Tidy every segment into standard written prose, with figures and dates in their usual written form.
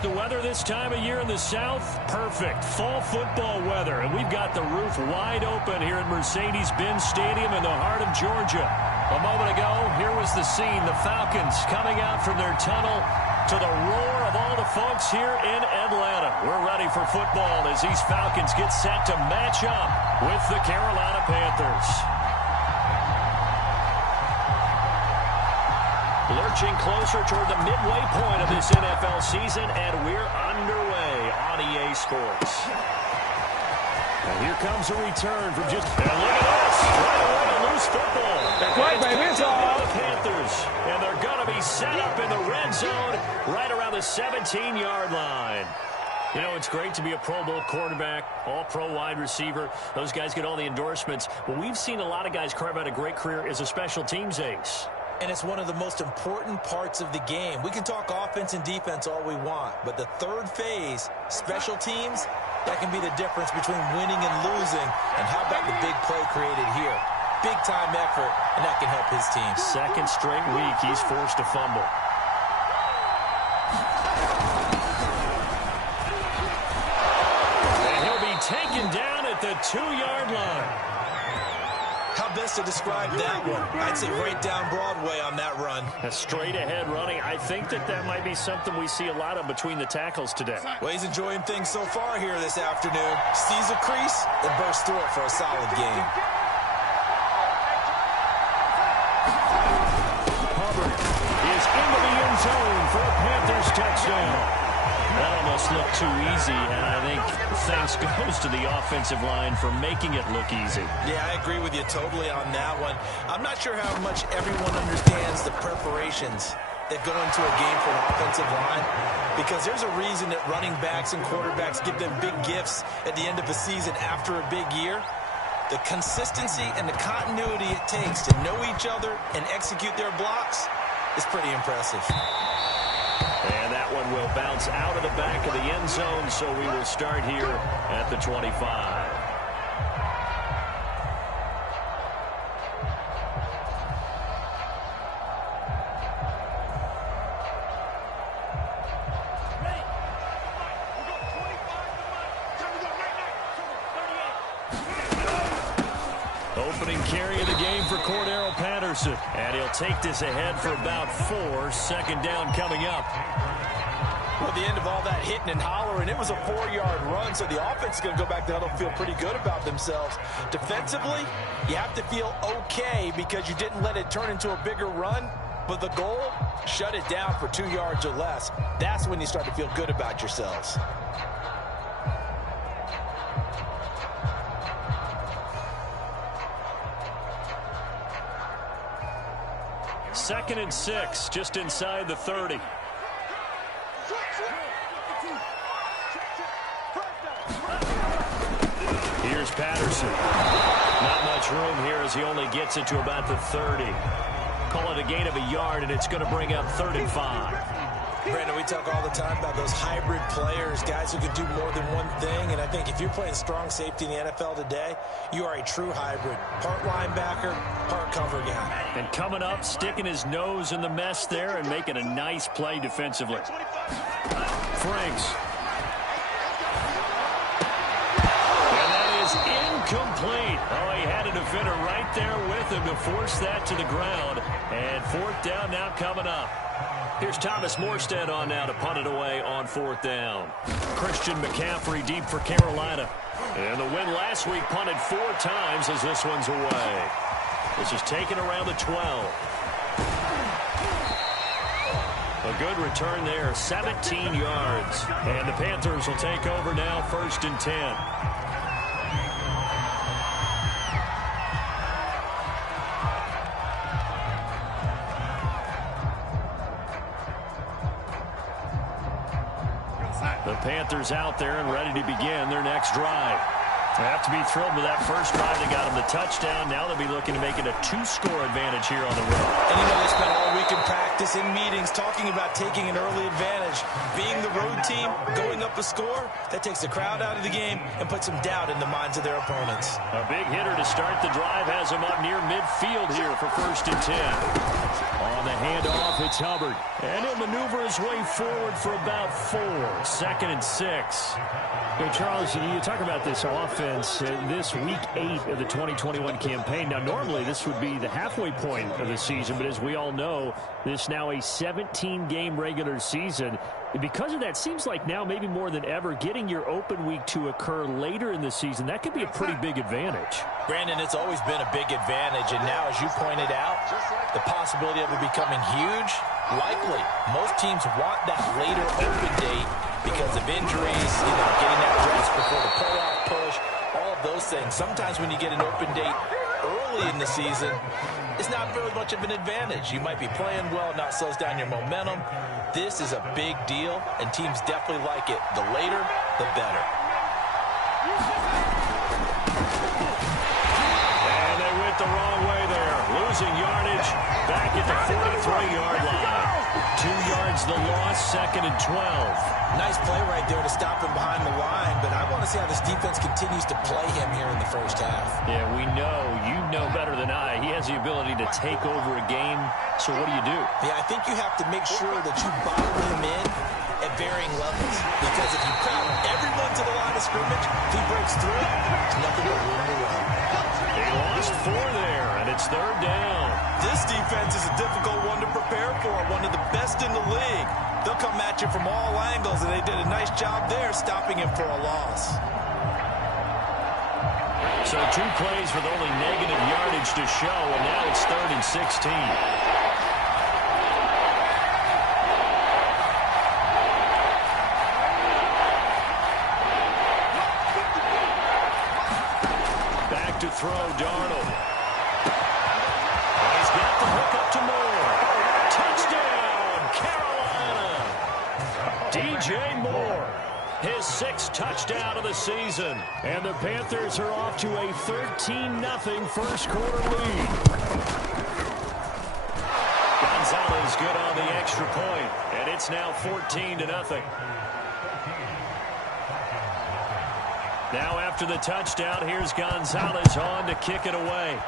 The weather this time of year in the South, perfect. Fall football weather. And we've got the roof wide open here at Mercedes-Benz Stadium in the heart of Georgia. A moment ago, here was the scene. The Falcons coming out from their tunnel to the roar of all the folks here in Atlanta. We're ready for football as these Falcons get set to match up with the Carolina Panthers. Lurching closer toward the midway point of this NFL season, and we're underway on EA Sports. And here comes a return from just... And look at this! Right away, a loose football. That's right, baby. It's all the Panthers. And they're going to be set up in the red zone right around the 17-yard line. You know, it's great to be a Pro Bowl quarterback, all-pro wide receiver. Those guys get all the endorsements. But we've seen a lot of guys carve out a great career as a special teams ace. And it's one of the most important parts of the game. We can talk offense and defense all we want, but the third phase, special teams, that can be the difference between winning and losing. And how about the big play created here? Big-time effort, and that can help his team. Second straight week, he's forced to fumble. And he'll be taken down at the 2-yard line. How best to describe that one? I'd say right down Broadway on that run. A straight-ahead running. I think that might be something we see a lot of between the tackles today. Well, he's enjoying things so far here this afternoon. Sees a crease and bursts through it for a solid game. Hubbard is into the end zone for a Panthers touchdown. That almost looked too easy, and I think thanks goes to the offensive line for making it look easy. Yeah, I agree with you totally on that one. I'm not sure how much everyone understands the preparations that go into a game for an offensive line, because there's a reason that running backs and quarterbacks give them big gifts at the end of the season after a big year. The consistency and the continuity it takes to know each other and execute their blocks is pretty impressive. And that one will bounce out of the back of the end zone, so we will start here at the 25. Opening carry of the game for Cordero Patterson. And he'll take this ahead for about 4. Second down coming up. Well, the end of all that hitting and hollering, it was a 4-yard run, so the offense is going to go back to huddle and feel pretty good about themselves. Defensively, you have to feel okay because you didn't let it turn into a bigger run, but the goal, shut it down for 2 yards or less. That's when you start to feel good about yourselves. Second and 6, just inside the 30. Here's Patterson. Not much room here as he only gets it to about the 30. Call it a gain of a yard, and it's going to bring up 35. Brandon, we talk all the time about those hybrid players, guys who can do more than one thing, and I think if you're playing strong safety in the NFL today, you are a true hybrid. Part linebacker, part cover guy. And coming up, sticking his nose in the mess there and making a nice play defensively. Franks. And that is incomplete. Oh, he had a defender right there with him to force that to the ground. And fourth down now coming up. Here's Thomas Morstead on now to punt it away on fourth down. Christian McCaffrey deep for Carolina. And the win last week punted 4 times as this one's away. This is taken around the 12. A good return there, 17 yards. And the Panthers will take over now, 1st and 10. The Panthers out there and ready to begin their next drive. They have to be thrilled with that first drive that got them the touchdown. Now they'll be looking to make it a 2-score advantage here on the road. And you know, they spent all week in practice, in meetings, talking about taking an early advantage. Being the road team, going up a score, that takes the crowd out of the game and puts some doubt in the minds of their opponents. A big hitter to start the drive has him up near midfield here for 1st and 10. On the handoff, it's Hubbard. And he'll maneuver his way forward for about 4. 2nd and 6. Charles, you talk about this offense, this week 8 of the 2021 campaign. Now, normally this would be the halfway point of the season, but as we all know, this now a 17-game regular season. And because of that, seems like now maybe more than ever, getting your open week to occur later in the season, that could be a pretty big advantage. Brandon, it's always been a big advantage, and now, as you pointed out, the possibility of it becoming huge, likely. Most teams want that later open date because of injuries, getting that rest before the playoff push, all of those things. Sometimes when you get an open date early in the season, it's not very much of an advantage. You might be playing well, not slows down your momentum. This is a big deal, and teams definitely like it. The later, the better. And they went the wrong way there. Losing yardage back at the 43-yard line. 2 yards the loss, 2nd and 12. Nice play right there to stop him behind the line, but I want to see how this defense continues to play him here in the first half. Yeah, we know, you know better than I, he has the ability to take over a game, so what do you do? Yeah, I think you have to make sure that you bottle him in at varying levels, because if you crowd everyone to the line of scrimmage, if he breaks through, there's nothing but room to run. They lost 4 there, and it's 3rd down. This defense is a difficult one to prepare for, one of the best in the league. They'll come at you from all angles, and they did a nice job there stopping him for a loss. So 2 plays with only negative yardage to show, and now it's 3rd and 16. Back to throw, Darnold. And he's got the hook up to Moore. Touchdown, Carolina. DJ Moore, his 6th touchdown of the season. And the Panthers are off to a 13-0 first-quarter lead. Gonzalez good on the extra point, and it's now 14-0. Now after the touchdown, here's Gonzalez on to kick it away.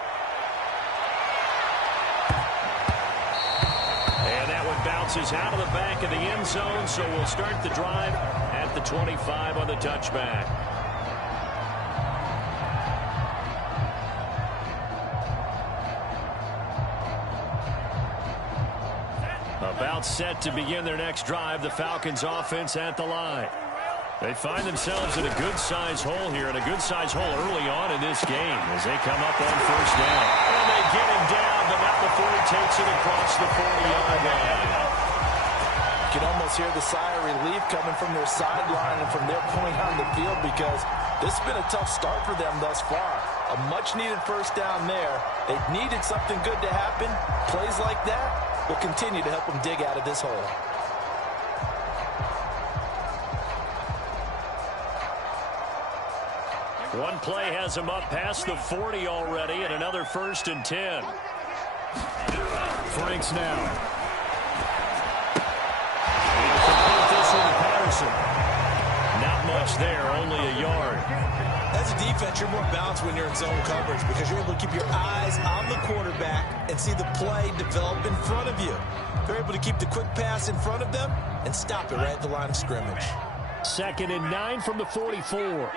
And that one bounces out of the back of the end zone, so we'll start the drive at the 25 on the touchback. About set to begin their next drive, the Falcons offense at the line. They find themselves in a good-sized hole here, and a good-sized hole early on in this game as they come up on 1st down. And they get him down, but not before he takes it across the 40-yard line. You can almost hear the sigh of relief coming from their sideline and from their point on the field, because this has been a tough start for them thus far. A much-needed first down there. They needed something good to happen. Plays like that will continue to help them dig out of this hole. One play has him up past the 40 already, and another 1st and 10. Franks now. And complete this one to Patterson. Not much there, only a yard. As a defense, you're more balanced when you're in zone coverage because you're able to keep your eyes on the quarterback and see the play develop in front of you. They're able to keep the quick pass in front of them and stop it right at the line of scrimmage. 2nd and 9 from the 44.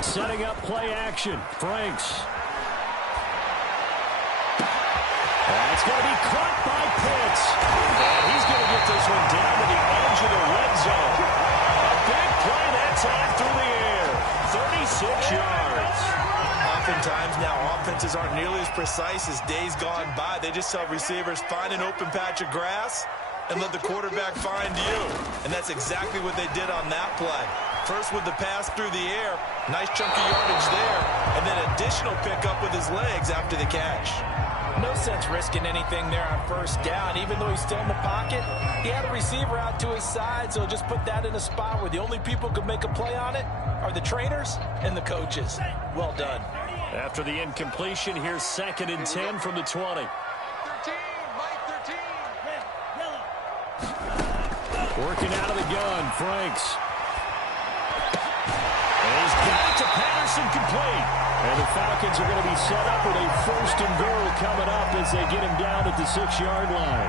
Setting up play action. Franks. That's going to be caught by Pitts. And he's going to get this one down to the edge of the red zone. A big play that time through the air. 36 yards. Oftentimes now offenses aren't nearly as precise as days gone by. They just tell receivers, find an open patch of grass and let the quarterback find you. And that's exactly what they did on that play. First with the pass through the air, nice chunky yardage there, and then additional pickup with his legs after the catch. No sense risking anything there on first down. Even though he's still in the pocket, he had a receiver out to his side, so just put that in a spot where the only people who could make a play on it are the trainers and the coaches. Well done. After the incompletion, here's 2nd and 10 from the 20. Working out of the gun, Franks. And he's got it to Patterson, complete. And the Falcons are going to be set up with a 1st and goal coming up as they get him down at the 6-yard line.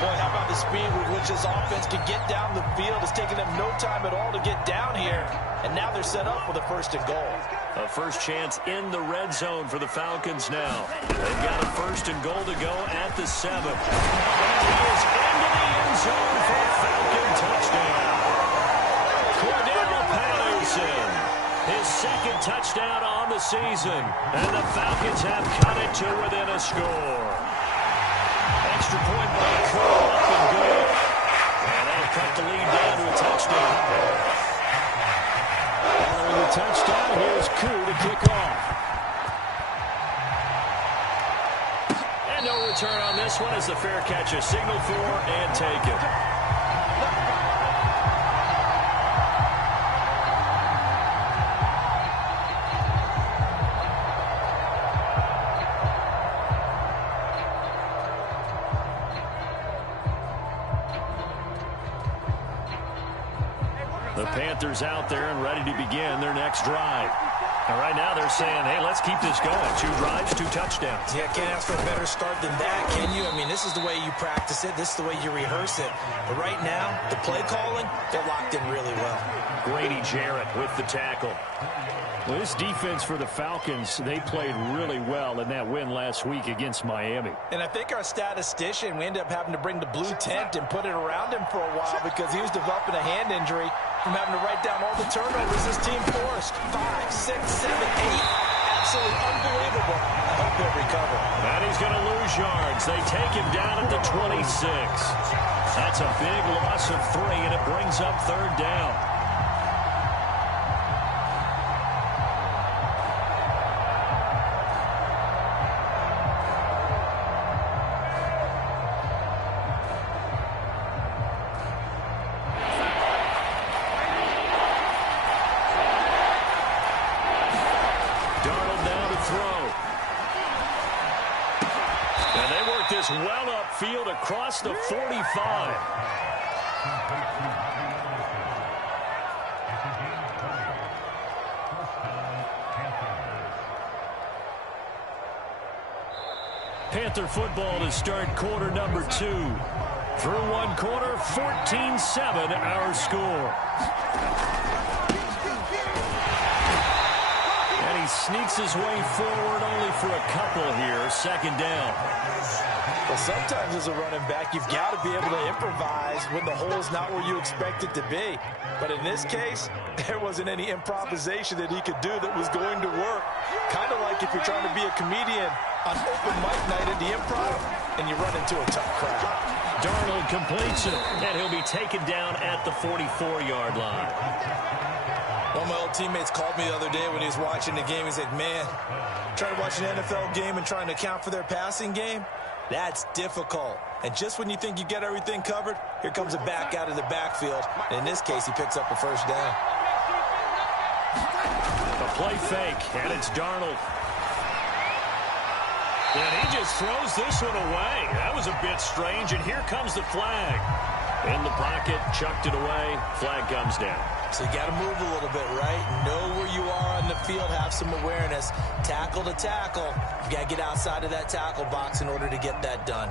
Boy, how about the speed with which this offense can get down the field? It's taken them no time at all to get down here. And now they're set up with a 1st and goal. A first chance in the red zone for the Falcons now. They've got a 1st and goal to go at the 7. And he is into the end zone for a Falcon touchdown. Cordell Patterson, his 2nd touchdown on the season. And the Falcons have cut it to within a score. Extra point by Cole, up and good. And they'll cut the lead down to a touchdown. Following the touchdown, here's Koo to kick off. And no return on this one as the fair catch is signaled for and taken. The Panthers out there and ready to begin their next drive. And right now they're saying, hey, let's keep this going. 2 drives, 2 touchdowns. Yeah, can't ask for a better start than that, can you? I mean, this is the way you practice it. This is the way you rehearse it. But right now, the play calling, they're locked in really well. Grady Jarrett with the tackle. Well, this defense for the Falcons, they played really well in that win last week against Miami. And I think our statistician, we ended up having to bring the blue tent and put it around him for a while because he was developing a hand injury from having to write down all the turnovers this team forced. 5, 6, 7, 8. Absolutely unbelievable. I hope he'll recover. And he's going to lose yards. They take him down at the 26. That's a big loss of 3, and it brings up 3rd down. Well upfield across the 45. Panther football to start quarter number 2. Through 1 quarter, 14-7 our score. And he sneaks his way forward only for a couple here. 2nd down. Well, sometimes as a running back, you've got to be able to improvise when the hole is not where you expect it to be. But in this case, there wasn't any improvisation that he could do that was going to work. Kind of like if you're trying to be a comedian on open mic night at the Improv and you run into a tough crowd. Darnold completes it, and he'll be taken down at the 44-yard line. One of my old teammates called me the other day when he was watching the game. He's like, man, trying to watch an NFL game and trying to account for their passing game? That's difficult. And just when you think you get everything covered, here comes a back out of the backfield. And in this case, he picks up a 1st down. A play fake, and it's Darnold. And he just throws this one away. That was a bit strange, and here comes the flag. In the pocket, chucked it away, flag comes down. So you got to move a little bit, right? Know where you are on the field, have some awareness. Tackle to tackle. You got to get outside of that tackle box in order to get that done.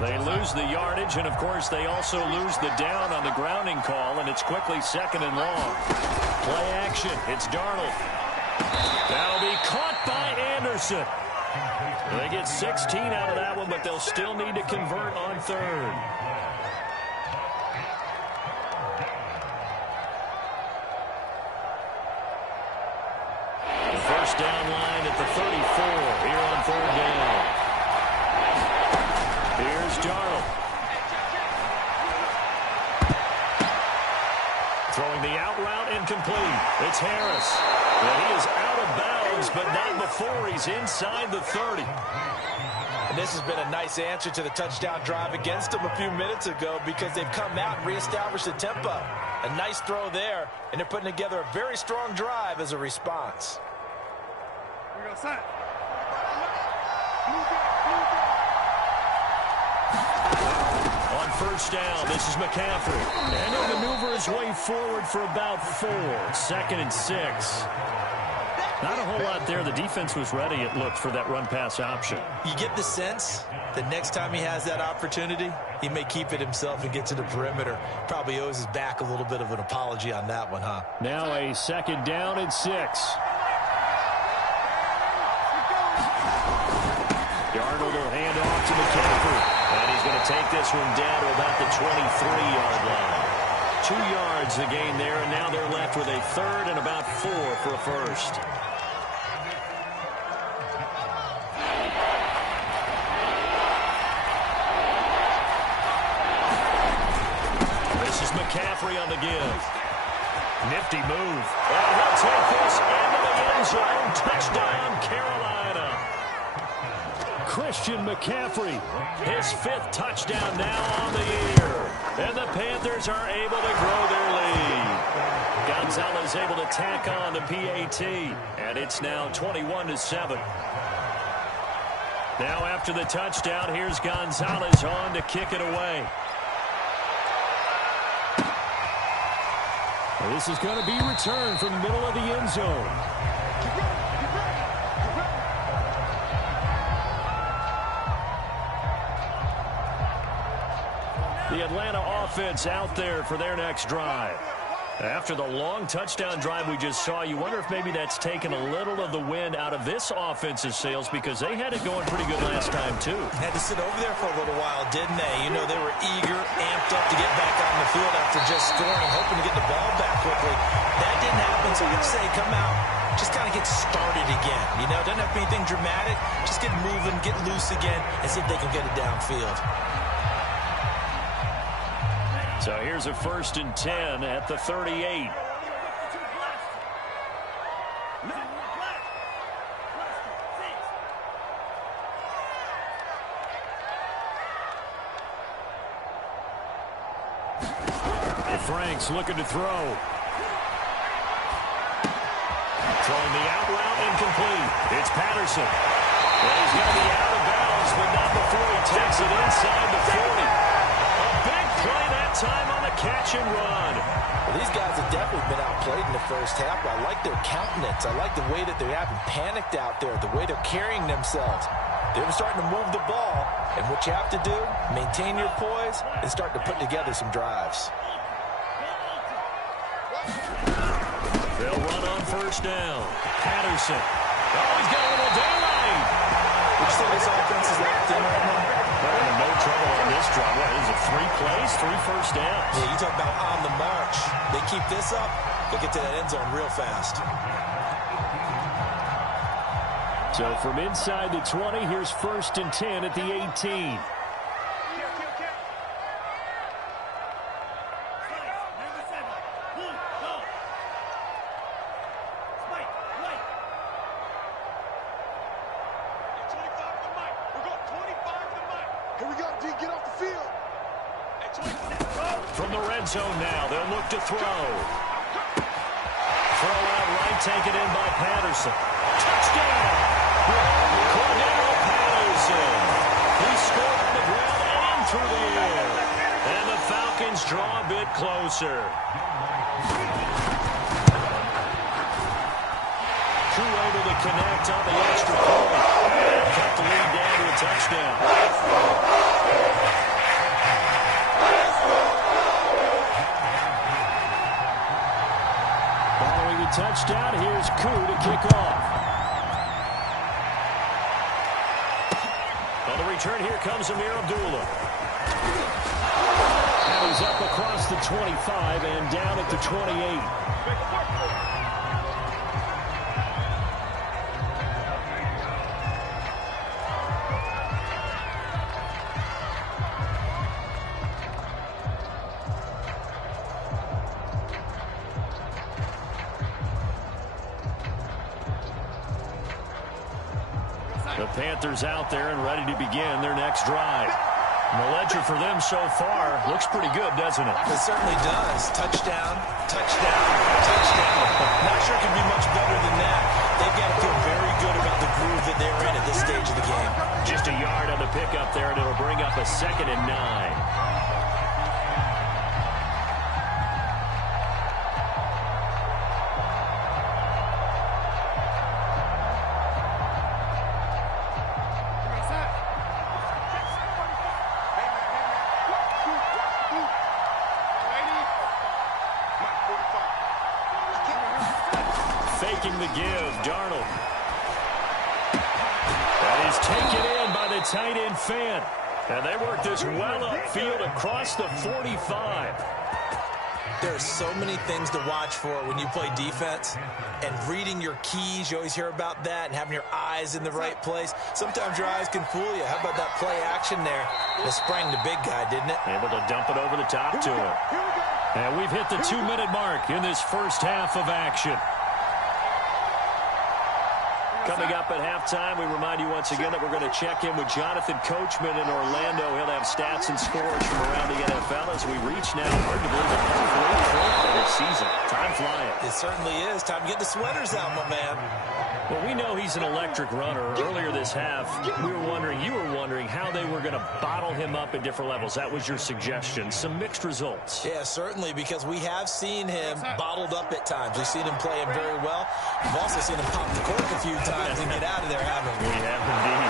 They lose the yardage, and of course they also lose the down on the grounding call, and it's quickly 2nd and long. Play action, it's Darnold. That'll be caught by Anderson. They get 16 out of that one, but they'll still need to convert on 3rd. The 1st down line at the 34 here on 3rd down. Here's Darnold. Throwing the out route incomplete. It's Harris. And he is out of bounds, but not before he's inside the 30. And this has been a nice answer to the touchdown drive against them a few minutes ago because they've come out and reestablished the tempo. A nice throw there, and they're putting together a very strong drive as a response. We go, son. On first down, this is McCaffrey. And he'll maneuver his way forward for about 4. 2nd and 6. Not a whole lot there. The defense was ready, it looked, for that run-pass option. You get the sense that next time he has that opportunity, he may keep it himself and get to the perimeter. Probably owes his back a little bit of an apology on that one, huh? Now a 2nd down and 6. Darnold will hand off to McCaffrey. And he's going to take this one down to about the 23-yard line. 2 yards the gain there, and now they're left with a 3rd and about 4 for a first. This is McCaffrey on the give. Nifty move. And he'll take this into the end zone. Touchdown, Carolina. Christian McCaffrey, his 5th touchdown now on the year. And the Panthers are able to grow their lead. Gonzalez able to tack on the PAT. And it's now 21-7. Now after the touchdown, here's Gonzalez on to kick it away. This is going to be returned from the middle of the end zone. The Atlanta offense out there for their next drive. After the long touchdown drive we just saw, you wonder if maybe that's taken a little of the wind out of this offense's sails because they had it going pretty good last time, too. Had to sit over there for a little while, didn't they? You know, they were eager, amped up to get back on the field after just scoring, hoping to get the ball back quickly. That didn't happen, so you'd say, come out, just kind of get started again. You know, doesn't have to be anything dramatic. Just get moving, get loose again, and see if they can get it downfield. So here's a 1st and 10 at the 38. Franks looking to throw. Throwing the out route incomplete. It's Patterson. And he's going to be out of bounds, but not before he takes it inside the 40. A big play that time on the catch and run. Well, these guys have definitely been outplayed in the first half. I like their countenance. I like the way that they haven't panicked out there, the way they're carrying themselves. They're starting to move the ball, and what you have to do, maintain your poise and start to put together some drives. They'll run on first down. Patterson. Oh, he's got a little daylight. Would you say this offense is locked in right now? They're in no trouble on this drive. What is it, 3 plays, 3 first downs? Yeah, you talk about on the march. They keep this up, they'll get to that end zone real fast. So from inside the 20, here's 1st and 10 at the 18. From the red zone now, they'll look to throw. Throw out right, taken in by Patterson. Touchdown! Cordero Patterson. He scored on the ground and through the air. And the Falcons draw a bit closer. True able to connect on the extra point. And cut the lead down to a touchdown. Touchdown. Here's Koo to kick off. On the return, here comes Amir Abdullah. And he's up across the 25 and down at the 28. The Panthers out there and ready to begin their next drive. And the ledger for them so far looks pretty good, doesn't it? It certainly does. Touchdown, touchdown, touchdown. Not sure it can be much better than that. They've got to feel very good about the groove that they're in at this stage of the game. Just a yard on the pickup there, and it'll bring up a 2nd and 9. Faking the give, Darnold. That is taken in by the tight end fan. And they work this well upfield across the 45. There are so many things to watch for when you play defense. And reading your keys, you always hear about that, and having your eyes in the right place. Sometimes your eyes can fool you. How about that play action there? It sprang the big guy, didn't it? Able to dump it over the top to him. And we've hit the 2-minute mark in this first half of action. Coming up at halftime, we remind you once again that we're going to check in with Jonathan Coachman in Orlando. He'll have stats and scores from around the NFL as we reach now, hard to believe, the halfway point of the season. Time flying. It certainly is. Time to get the sweaters out, my man. Well, we know he's an electric runner. Earlier this half, you were wondering how they were going to bottle him up at different levels. That was your suggestion. Some mixed results. Yeah, certainly, because we have seen him bottled up at times. We've seen him play him very well. We've also seen him pop the cork a few times and get out of there, haven't we? We have indeed.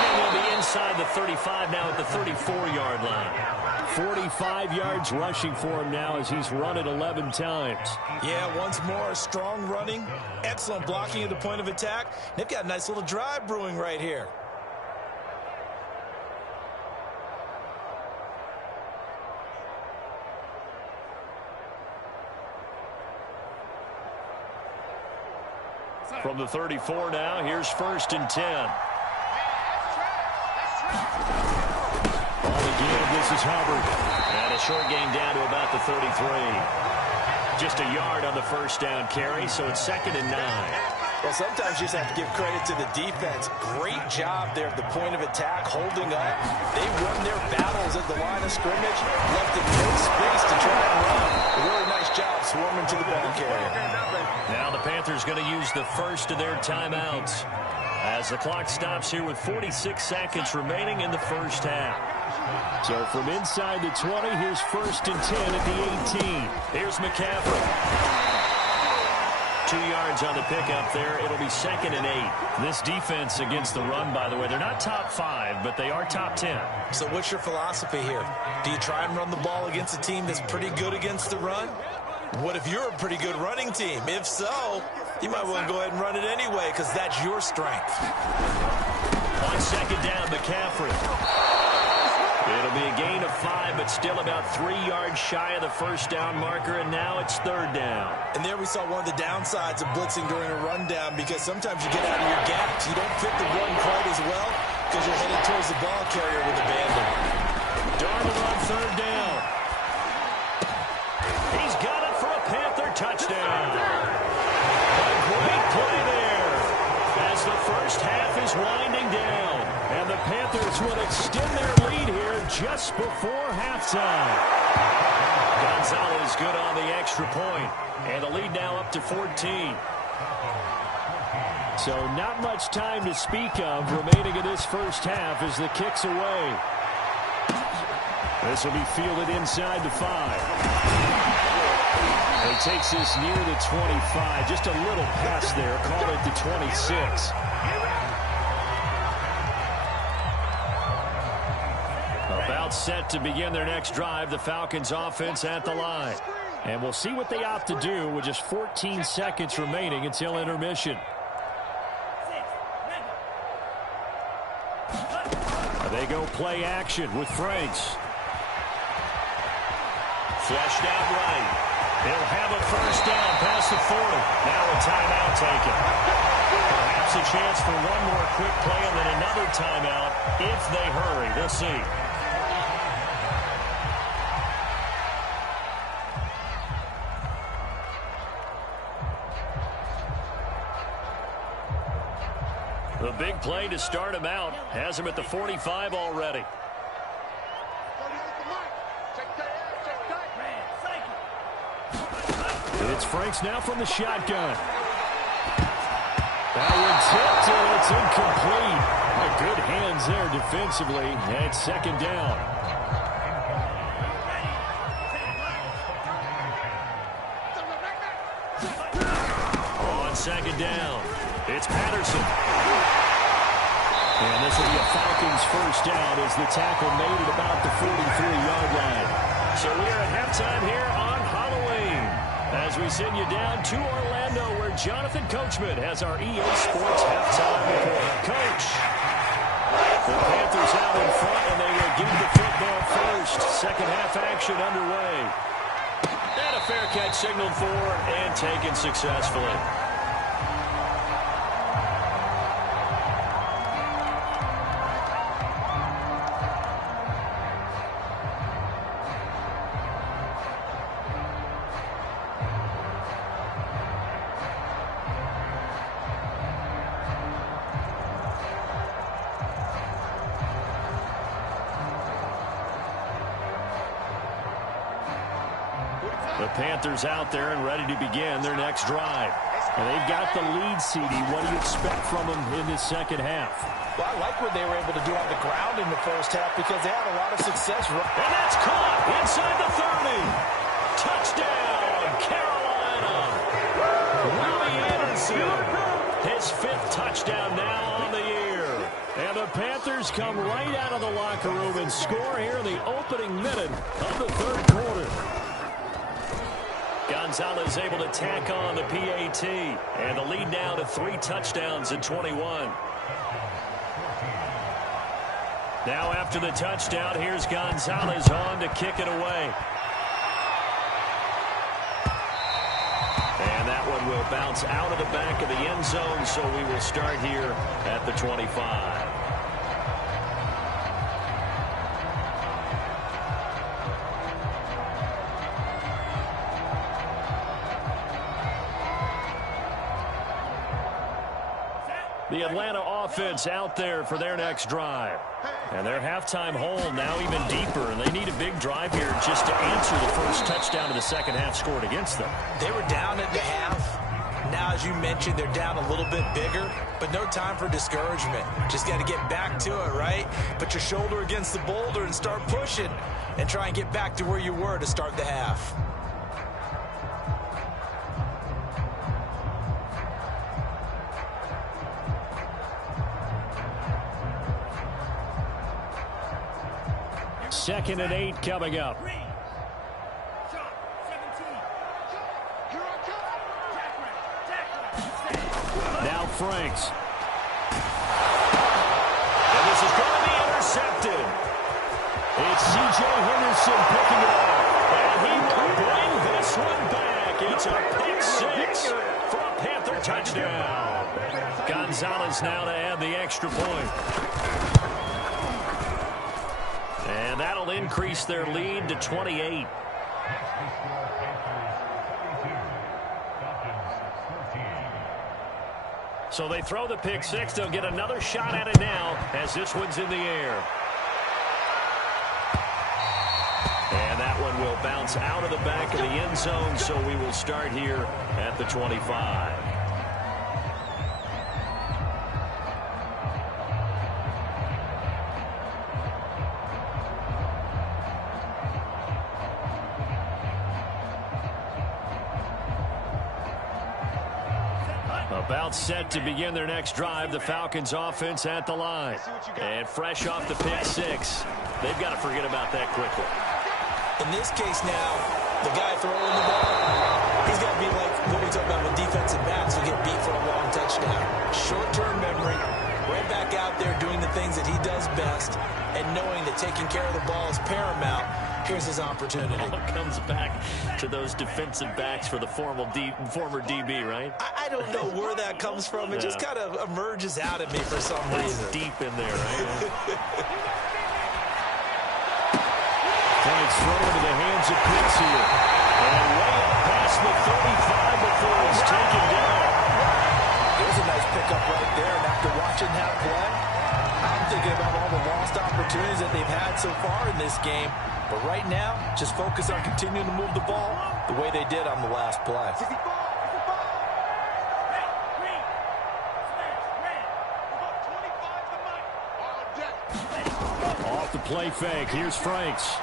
And we'll be inside the 35 now at the 34-yard line. 45 yards rushing for him now as he's run it 11 times. Yeah, once more, strong running, excellent blocking at the point of attack. They've got a nice little drive brewing right here. From the 34 now, here's 1st and 10. Ball again, this is Hubbard. And a short gain down to about the 33. Just a yard on the first down carry, so it's 2nd and 9. Well, sometimes you just have to give credit to the defense. Great job there at the point of attack, holding up. They won their battles at the line of scrimmage, left them no space to try and run. A really nice job swarming to the ball carrier. Now the Panthers going to use the first of their timeouts as the clock stops here with 46 seconds remaining in the first half. So from inside the 20, here's 1st and 10 at the 18. Here's McCaffrey. 2 yards on the pickup there. It'll be 2nd and 8. This defense against the run, by the way, they're not top 5, but they are top 10. So what's your philosophy here? Do you try and run the ball against a team that's pretty good against the run? What if you're a pretty good running team? If so, you might want to go ahead and run it anyway because that's your strength. On 2nd down, McCaffrey. It'll be a gain of 5, but still about 3 yards shy of the first down marker, and now it's 3rd down. And there we saw one of the downsides of blitzing during a rundown because sometimes you get out of your gaps. You don't fit the run quite as well because you're headed towards the ball carrier with abandon. Darnold on 3rd down. He's got it for a Panther touchdown. A great play there as the first half is winding down. And the Panthers will extend their lead here just before halftime. Gonzalez good on the extra point. And the lead now up to 14. So not much time to speak of remaining in this first half as the kick's away. This will be fielded inside the 5. He takes this near the 25. Just a little pass there. Call it the 26. About set to begin their next drive. The Falcons offense at the line. And we'll see what they opt to do with just 14 seconds remaining until intermission. They go play action with Franks. Flushed out right. He'll have a first down past the 40. Now a timeout taken. Perhaps a chance for one more quick play and then another timeout if they hurry. We'll see. The big play to start him out has him at the 45 already. It's Franks now from the shotgun. That one tipped, and it's incomplete. Good hands there defensively. And second down. On second down, it's Patterson. And this will be a Falcons first down as the tackle made at about the 43-yard line. So we are at halftime here on Halloween as we send you down to Orlando where Jonathan Coachman has our EA Sports halftime report. Coach, the Panthers out in front and they will give the football first. Second half action underway. And a fair catch signaled for and taken successfully. The Panthers out there and ready to begin their next drive. And they've got the lead, CD. What do you expect from them in this second half? Well, I like what they were able to do on the ground in the first half because they had a lot of success. And that's caught inside the 30. Touchdown, Carolina. Robbie Anderson, his 5th touchdown now on the year. And the Panthers come right out of the locker room and score here in the opening minute of the third quarter. Gonzalez able to tack on the PAT, and the lead now to 3 touchdowns in 21. Now after the touchdown, here's Gonzalez on to kick it away. And that one will bounce out of the back of the end zone, so we will start here at the 25. The Atlanta offense out there for their next drive. And their halftime hole now even deeper, and they need a big drive here just to answer the first touchdown of the second half scored against them. They were down at the half. Now, as you mentioned, they're down a little bit bigger, but no time for discouragement. Just got to get back to it, right? Put your shoulder against the boulder and start pushing and try and get back to where you were to start the half. Second and 8 coming up. Now Franks. And this is going to be intercepted. It's C.J. Henderson picking it up. And he will bring this one back. It's a pick 6 for a Panther touchdown. Gonzalez now to add the extra point. And that'll increase their lead to 28. So they throw the pick 6. They'll get another shot at it now as this one's in the air. And that one will bounce out of the back of the end zone, so we will start here at the 25. About set to begin their next drive. The Falcons offense at the line. And fresh off the pick 6. They've got to forget about that quickly. In this case now, the guy throwing the ball, he's got to be like what we talk about with defensive backs who get beat for a long touchdown. Short-term memory, right back out there doing the things that he does best, and knowing that taking care of the ball is paramount. Here's his opportunity. It all comes back to those defensive backs for the former DB, right? I don't know where that comes from. It just kind of emerges out at me for some reason. Deep in there, right? Franks thrown into the hands of Pitts here. And way up past the 35 before he's taken down. There's a nice pickup right there, and after watching shouldn't have play? I'm thinking about all the lost opportunities that they've had so far in this game. But right now, just focus on continuing to move the ball the way they did on the last play. Off the play fake. Here's Franks.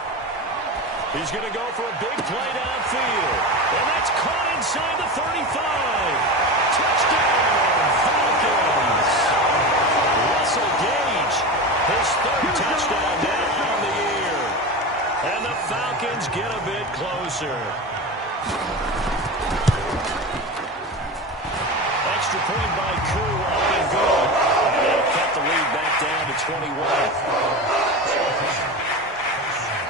He's going to go for a big play downfield. And that's caught inside the 35. Touchdown, Falcons. Russell Gage, his third touchdown now on the year. And the Falcons get a bit closer. Extra point by Koo, up and good. And they've cut the lead back down to 21.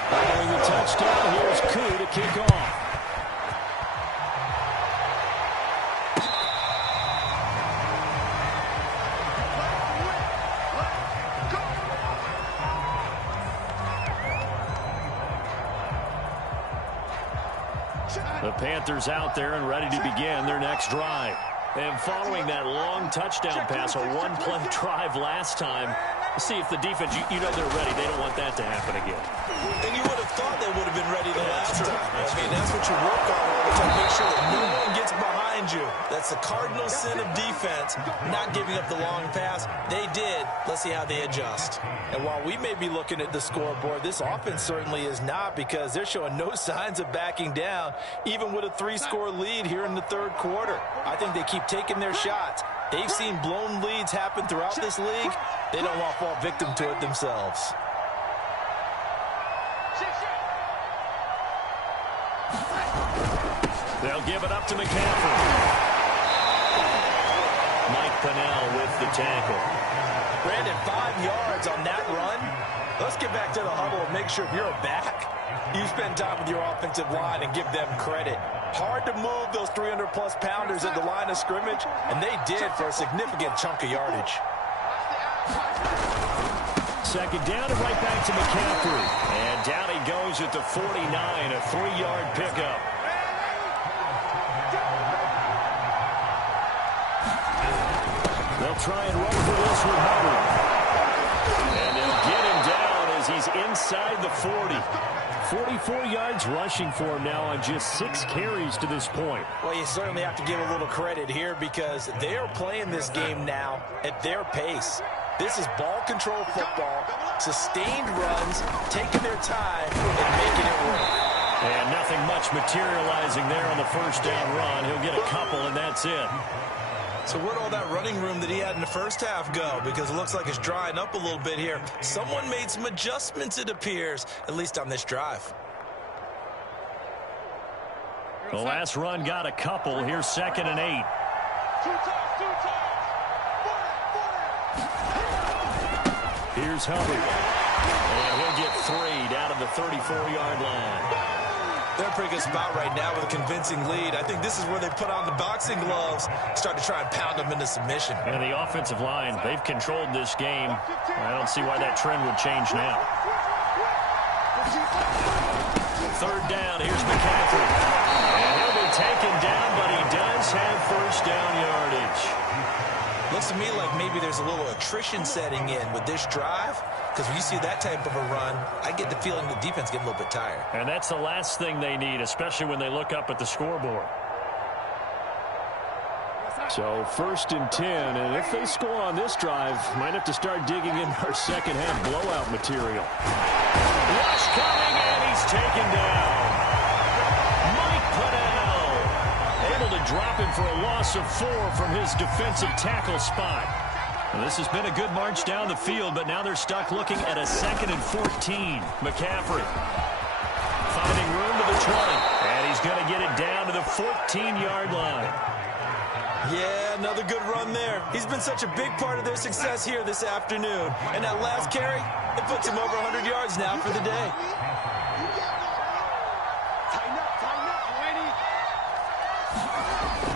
Following the touchdown, here's Koo to kick off. The Panthers out there and ready to begin their next drive. And following that long touchdown pass, a one-play drive last time, see if the defense, you know they're ready. They don't want that to happen again. And you would have thought they would have been ready the last time. I mean, that's what you work on all the time. Make sure that no one gets behind you. That's the cardinal sin of defense, not giving up the long pass. They did. Let's see how they adjust. And while we may be looking at the scoreboard, this offense certainly is not, because they're showing no signs of backing down, even with a 3-score lead here in the third quarter. I think they keep taking their shots. They've seen blown leads happen throughout this league. They don't want to fall victim to it themselves. They'll give it up to McCaffrey. Mike Pennell with the tackle. Brandon, 5 yards on that run. Let's get back to the huddle and make sure if you're a back, you spend time with your offensive line and give them credit. Hard to move those 300-plus pounders at the line of scrimmage, and they did for a significant chunk of yardage. Second down and right back to McCaffrey. And down he goes at the 49, a 3-yard pickup. They'll try and run for this with Hubbard. And they'll get him down as he's inside the 40. 44 yards rushing for him now on just 6 carries to this point. Well, you certainly have to give a little credit here, because they are playing this game now at their pace. This is ball control football, sustained runs, taking their time and making it work. And nothing much materializing there on the first down run. He'll get a couple, and that's it. So where'd all that running room that he had in the first half go? Because it looks like it's drying up a little bit here. Someone made some adjustments, it appears, at least on this drive. The last run got a couple. Here's 2nd and 8. Here's Hubbard. And he'll get 3 down to the 34-yard line. They're in a pretty good spot right now with a convincing lead. I think this is where they put on the boxing gloves, start to try and pound them into submission. And the offensive line, they've controlled this game. I don't see why that trend would change now. Third down, here's McCaffrey. And he'll be taken down, but he does have first down yardage. Looks to me like maybe there's a little attrition setting in with this drive, because when you see that type of a run, I get the feeling the defense getting a little bit tired. And that's the last thing they need, especially when they look up at the scoreboard. So 1st and 10, and if they score on this drive, might have to start digging in our second half blowout material. Rush coming, and he's taken down. Mike Pennell able to drop him for a loss of 4 from his defensive tackle spot. Well, this has been a good march down the field, but now they're stuck looking at a 2nd and 14. McCaffrey finding room to the 20, and he's going to get it down to the 14-yard line. Yeah, another good run there. He's been such a big part of their success here this afternoon. And that last carry, it puts him over 100 yards now for the day.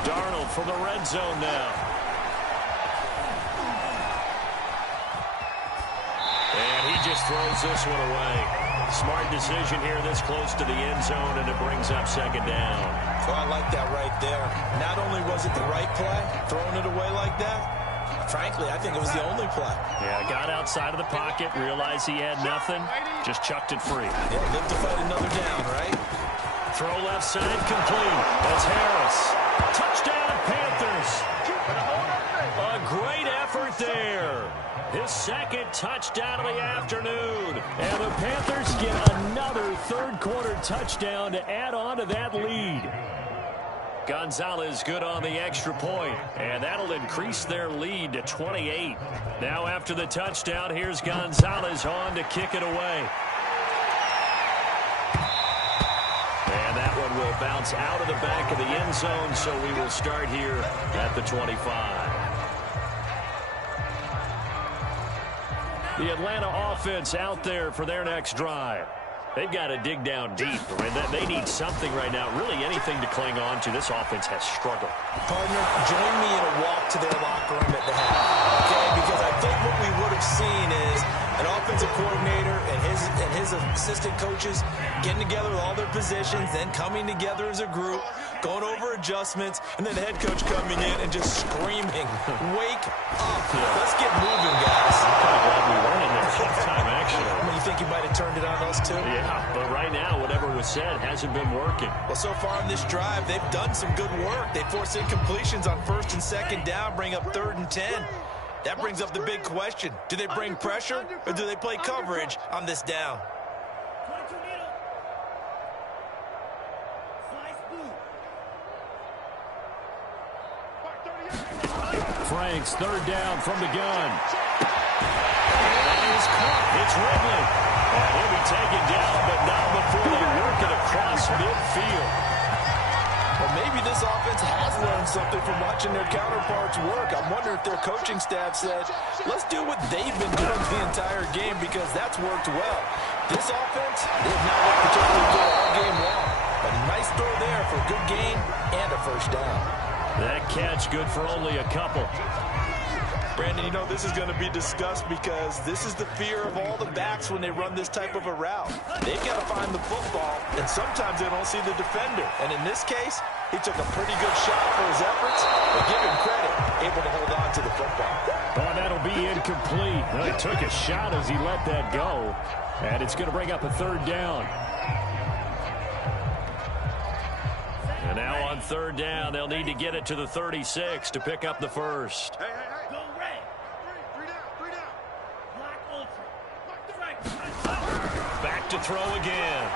Darnold from the red zone now. And he just throws this one away. Smart decision here this close to the end zone, and it brings up 2nd down. Oh, I like that right there. Not only was it the right play, throwing it away like that, Frankly, I think it was the only play. Yeah, got outside of the pocket, realized he had nothing, just chucked it free. Yeah, live to fight another down, right? Throw left side complete. That's Harris. Touchdown, Panthers. A great effort there. His second touchdown of the afternoon. And the Panthers get another third-quarter touchdown to add on to that lead. Gonzalez good on the extra point, and that'll increase their lead to 28. Now after the touchdown, here's Gonzalez on to kick it away. And that one will bounce out of the back of the end zone, so we will start here at the 25. The Atlanta offense out there for their next drive. They've got to dig down deep. I mean, they need something right now, really anything to cling on to. This offense has struggled. Partner, join me in a walk to their locker room at the half, okay? Because I think what we would have seen is an offensive coordinator and his assistant coaches getting together with all their positions, then coming together as a group, going over adjustments, and then the head coach coming in and just screaming, wake up. Let's get moving, guys. I'm kind of glad we weren't in there halftime, actually. I mean, you think he might have turned it on us, too? Yeah, but right now, whatever was said hasn't been working. Well, so far on this drive, they've done some good work. They force incompletions on first and second down, bring up 3rd and 10. That brings up the big question. Do they bring pressure or do they play coverage on this down? Franks, 3rd down from the gun. And that is caught. It's Ridley. And he'll be taken down, but not before they work it across midfield. Well, maybe this offense has learned something from watching their counterparts work. I wonder if their coaching staff said, let's do what they've been doing the entire game because that's worked well. This offense, they have not looked particularly good all game long. But a nice throw there for a good gain and a first down. That catch good for only a couple. Brandon, you know, this is going to be discussed because this is the fear of all the backs when they run this type of a route. They've got to find the football, and sometimes they don't see the defender. And in this case, he took a pretty good shot for his efforts, but give him credit, able to hold on to the football. Oh, that'll be incomplete. Well, he took a shot as he let that go, and it's going to bring up a 3rd down. And now on 3rd down, they'll need to get it to the 36 to pick up the first. Hey. Go red. Three down. Black ultra. Black strike. Back to throw again.